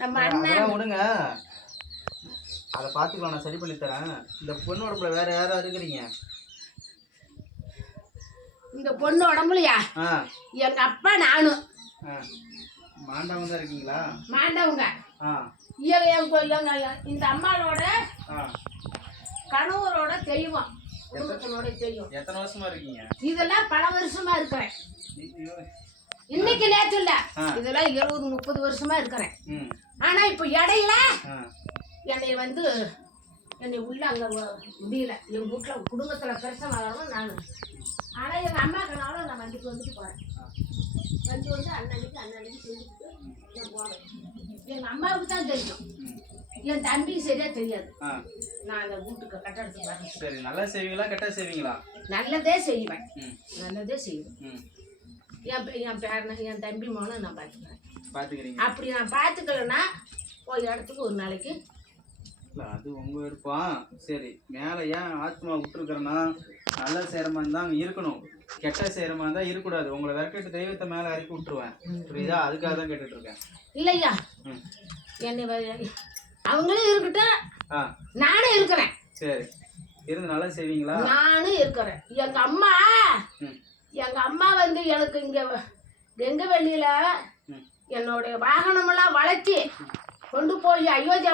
நம்ம அண்ணன் விடுங்க, அதை பார்த்துக்கலாம், நான் சரி பண்ணி தரேன். இந்த பொண்ணு உடம்புல வேற யாரா இருக்கிறீங்க? இந்த பொண்ணு உடம்புலையா எங்க அப்பா நானும் மாண்டவங்க தான் இருக்கீங்களா? மாண்டவங்க. இந்த அம்மாவோட கணவரோட தெய்வம், குடும்பத்தினோட தெய்வம். எத்தனை வருஷமா இருக்கீங்க? இதெல்லாம் பல வருஷமா இருக்கிறேன். இன்னைக்கு நேற்று இல்ல, இதெல்லாம் 20-30 வருஷமா இருக்கிறேன். ஆனா இப்ப இடையில என்னை உள்ள அங்க முடியல. எங்க வீட்டுல குடும்பத்துல பிரச்சனை வரணும் நான். ஆனா எங்க அம்மாக்கனால நான் வந்துட்டு போறேன். வந்து அன்னன்னைக்கு செஞ்சுட்டு நான் போறேன். எங்க அம்மாவுக்கு தான் தெரியும், என் தம்பிக்கு சரியா தெரியாது. நான் அந்த வீட்டுக்கு கட்டடத்துக்கு வரேன். சரி, நல்லா செய்வீங்களா கெட்ட செய்வீங்களா? நல்லதே செய்வேன், நல்லதே செய்வேன். என் பேரனை என் தம்பி மோனை நான் பார்த்துக்கிறேன். அப்படி நான் பார்த்துக்கலன்னா ஒரு இடத்துக்கு ஒரு நாளைக்கு இல்லை, அது உங்கள் விருப்பம். சரி, மேலே ஏன் ஆத்மா விட்டுருக்குறேன்னா நல்ல செய்கிற மாதிரி தான் இருக்கணும், கெட்ட செய்கிற மாதிரி தான் இருக்கக்கூடாது. உங்களை விரட்டிட்டு தெய்வத்தை மேலே இறக்கி விட்டுருவேன், புரியுதா? அதுக்காக தான் கேட்டுட்ருக்கேன். இல்லையா, என்னை அவங்களும் இருக்கட்டும், நானும் இருக்கிறேன். சரி, இருந்து நல்லா செய்வீங்களா? நானும் இருக்கிறேன். எங்கள் அம்மா எனக்கு இங்கே வெங்க வெளியில் என்னுடைய வாகனமெல்லாம் வளைச்சி கொண்டு போய் அயோத்தியா